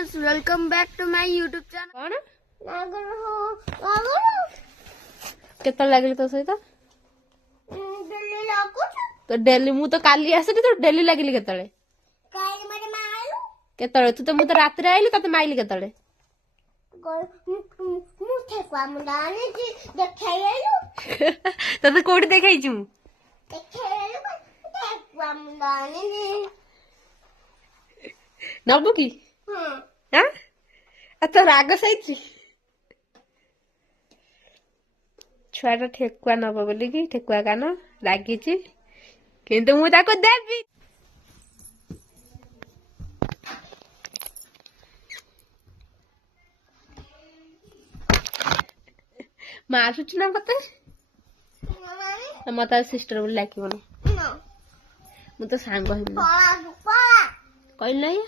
Friends, welcome back to my YouTube channel. केत लगे तो सहित तो डेली मु तो काली आसली तो डेली लगिली केतले केतले तू तो मु तो रात रे आइली तते माइली केतले तते कोठी देखाई छु नबु की हां अच्छा राग सही छुआटा ठेकुआ नब बोलिकी ठेकुआ कान लागी किंतु मु ताको देबी मारुच ना मत मत सिस्टर बोल लागी मन मु तो सांग कहल नहीं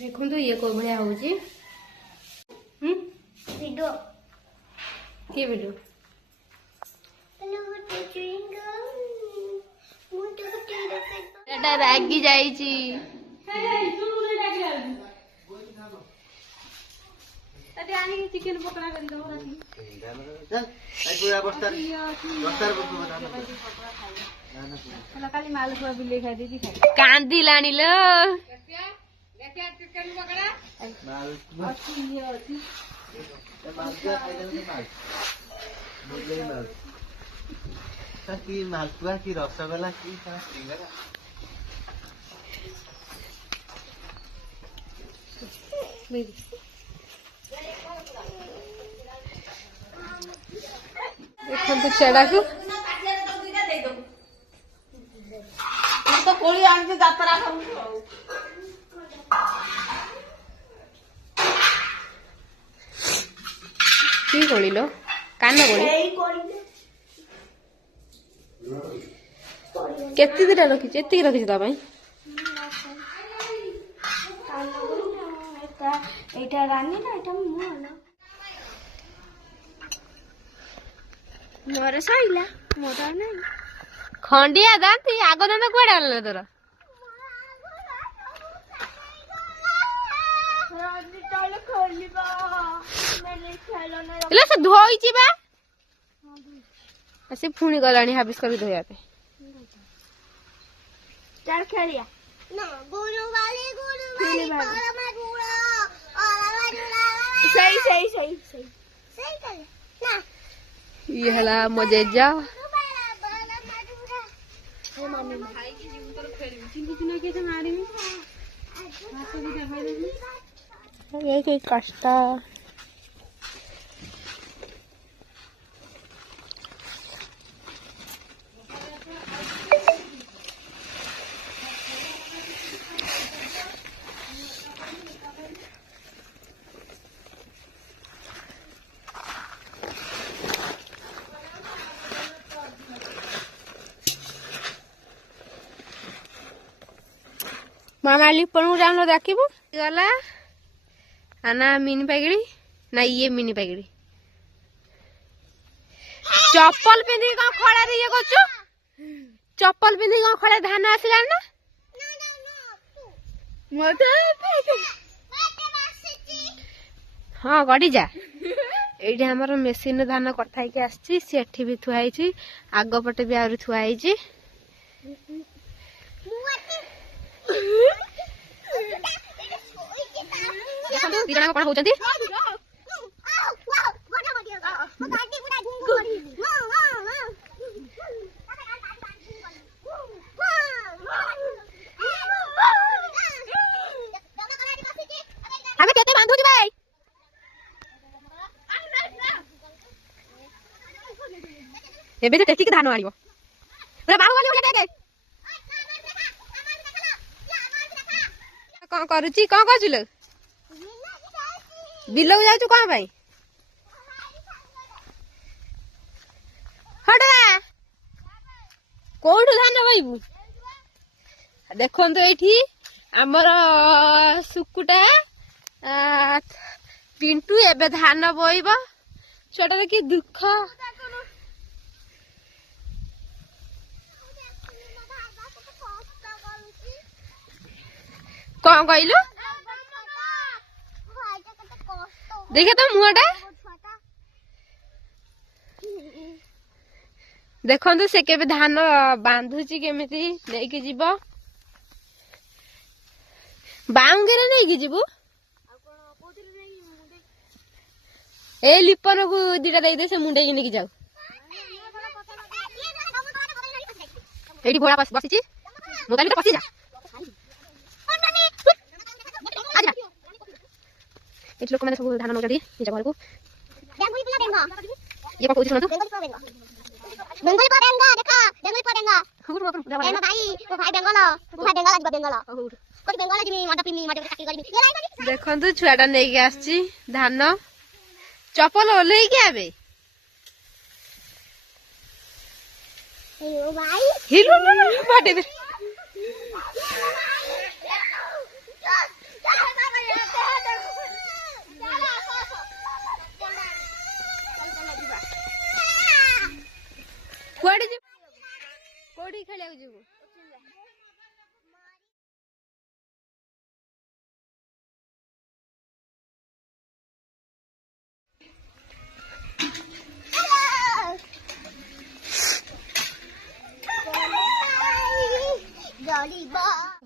देखो तो ये को भया होची वीडियो के वीडियो एटा रागी जाईची अरे आनी चिकन पकड़ा कर दो रागी चल आई पूरा बस्तर चला काली मालपुआ भी ले खा दी कांदी लानी लो देखिए चिकन पकड़ा मालपुआ अच्छी ये अच्छी मालपुआ खाइले माल की मालपुआ की रसगोल्ला की सिंगड़ा देखो तो चढ़ा को तो कोली आंटी जात्रा करू की कोली लो कान कोली केती दिटा रखी एति रखी ता भाई एटा रानी ना एटा मु होला मोर सइला मोर नहीं खंडिया दांती आगो दांत कुआडे आनले तोर रानी ताले खोलिबा मैंने खेलो ना इला से धोईची बा ऐसे फुणी गलाणी हाबिस कर धोया पे चल खेलिया ना गुरु वाली पाला मा गुरु सही सही सही सही सही कर ना ये हला मजे जा ये कष्ट मामा लिपण जान देखिबू गला आना मिनी पैगड़ी ना ये मिनी पैगड़ी चप्पल पिंधि कौन खड़ा रे ये करछु चप्पल पिंधि कौन खड़ा धान आसिला ना मते हां गडी जा एठी हमर मशीन धान कथाई के आछि सेठी भी थुआई छी आगो पटे भी आउरी थुआई छी दिजना कोन होचंती हमें केते बांधु जी भाई एबे तो टेकी के धान आड़ियो रे बाबू वाली उठे देखे कौन करूची कौन करछिलो बिलो जाउछु कौन भाई हटा कोठु धान बइबू देखो तो एठी हमर सुकुटा पिंटू एबे धान बइबो छोटा देखि दुख कौन कहलु देखे तो मुहटा देखु से के धान बांधुची केमिति लेके जीव बाउंगे नहीं जीवु ए लिपन को दीटा दे से मुंडे की लेके जाऊ एडी घोड़ा बसी मोबाइल पसी जा एट लोक मैंने सब धान नौकरी निज घर को ये कौन कहू सुन बेंगल पड़ेगा देखा बेंगल पड़ेगा ए भाई वो भाई बेंगल आज बेंगल कोई बेंगल जिमी माटा पिमी माटे काटी करबी देखंतु छुआटा नै के आछि धान चपल ओलै के आबे हेलो भाई हिलो माटे दे कोडी जी कोडी खेलिया जीवु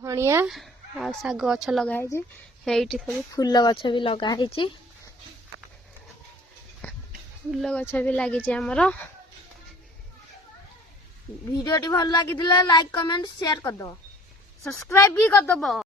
धनिया आ साग गछ लगाई सब फूल गछ भी लगाई फूल गछ भी लगी आमर वीडियो भल लगी लाइक कमेंट शेयर कर दो सब्सक्राइब भी कर दो।